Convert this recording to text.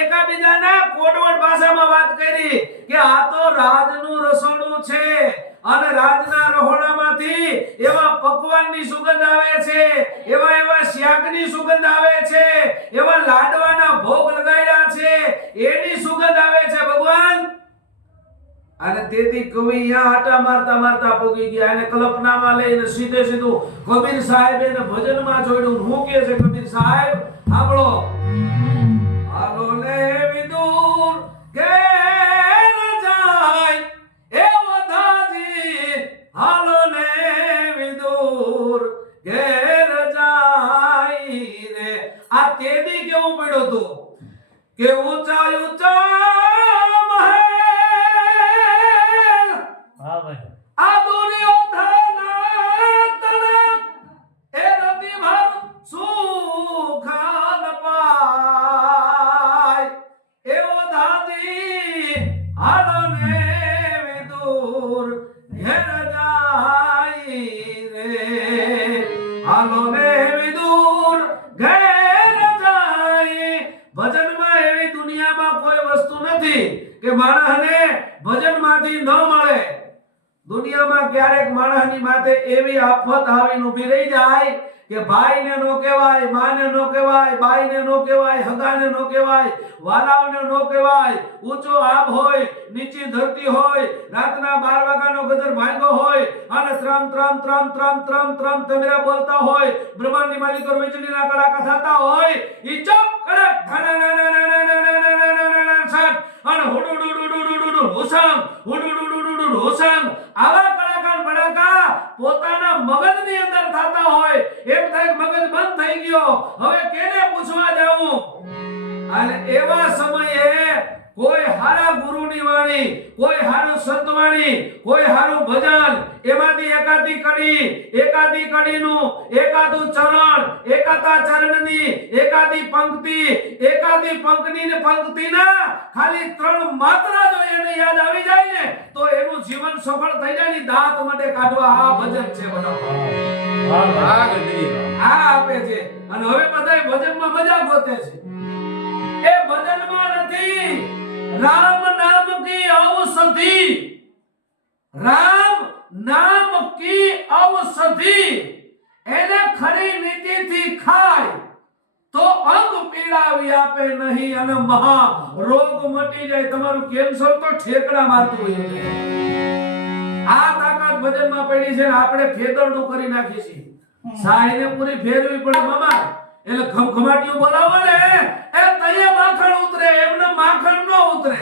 એકાબીજાના કોડવડ ભાષામાં વાત કરી કે આ તો રાજનું રસોડું છે અને રાજના રહોડામાંથી એવા પકવાનની સુગંધ આવે છે, એવા શાકની સુગંધ આવે છે, એવા લાડવાના ભોગ લગાડ્યા છે એની સુગંધ આવે છે ભગવાન. અને તેથી કવિ અહીંયા આટા મારતા મારતા પોગી ગયા અને કલ્પનામાં લઈને સીધું કબીર સાહેબ એને ભજનમાં જોડ્યું. હું કહે છે કબીર સાહેબ સાંભળો. હાલો ને વિદુર ઘેર જાય એ વધાજી, હાલો ને વિદુર ઘેર જાય રે. આ તેદી કેવું પડ્યું હતું કે ઊંચા ઊંચા કે માણસને ભજનમાંથી ન મળે. દુનિયામાં ક્યારેક માણસની માથે એવી આફત આવીને ઊભી રહી જાય કે ભાઈને નો કહેવાય, માને નો કહેવાય, બાઈને નો કહેવાય, હગાને નો કહેવાય, વાલાઓને નો કહેવાય. ઊંચો આબ હોય, નીચી ધરતી હોય, રાતના 12 વાગ્યાનો ગદર ભાંગ્યો હોય અને ત્રમ ત્રમ ત્રમ ત્રમ ત્રમ ત્રમ તમેરા બોલતા હોય, બ્રહ્માંડની માલિકો વીજળીના કડાકા થતા હોય, ઈ ચપ કડક અને હુડુડુડુડુડુડુ હોસમ હુડુડુડુડુડુ હોસમ આવા કડાકા ભડાકા પોતાના મગજની અંદર થતા હોય. એમ થાય મગજ બંધ થઈ ગયો, હવે કેને પૂછવા જાવું. અને એવા સમયે કોઈ હારા ગુરુની વાણી, કોઈ હારું સંતવાણી, કોઈ હારું ભજન, એમાંથી એકાદી કડીનું એકાદું ચરણ, એકાદા ચરણની એકાદી પંક્તિના ખાલી 3 માત્રા જો એને યાદ આવી જાય ને તો એનું જીવન સફળ થઈ જાય. ની દાંત માટે કાઢવા આ ભજન છે બધા. આ આપે છે. અને હવે બધાય ભજનમાં મજા ગોતે છે. એ ભજનમાં નથી રામ નામ કી ઔષધિ, રામ નામ કી ઔષધિ એને ખરી નીતિથી ખાય તો અંગ પીડા વ્યાપે નહીં અને મહા રોગ મટી જાય. તમારું કેન્સર તો ઠેકડા મારતું હોય છે. આ તાકાત ભજનમાં પડી છે. આપણે ફેદરડું કરી નાખી છે. સાહીને પૂરી ફેરવી પડે મામા. એટલે ખમખમાટીઓ બોલાવો ને એ તૈયા માખણ ઉતરે, એમને માખણ ન ઉતરે.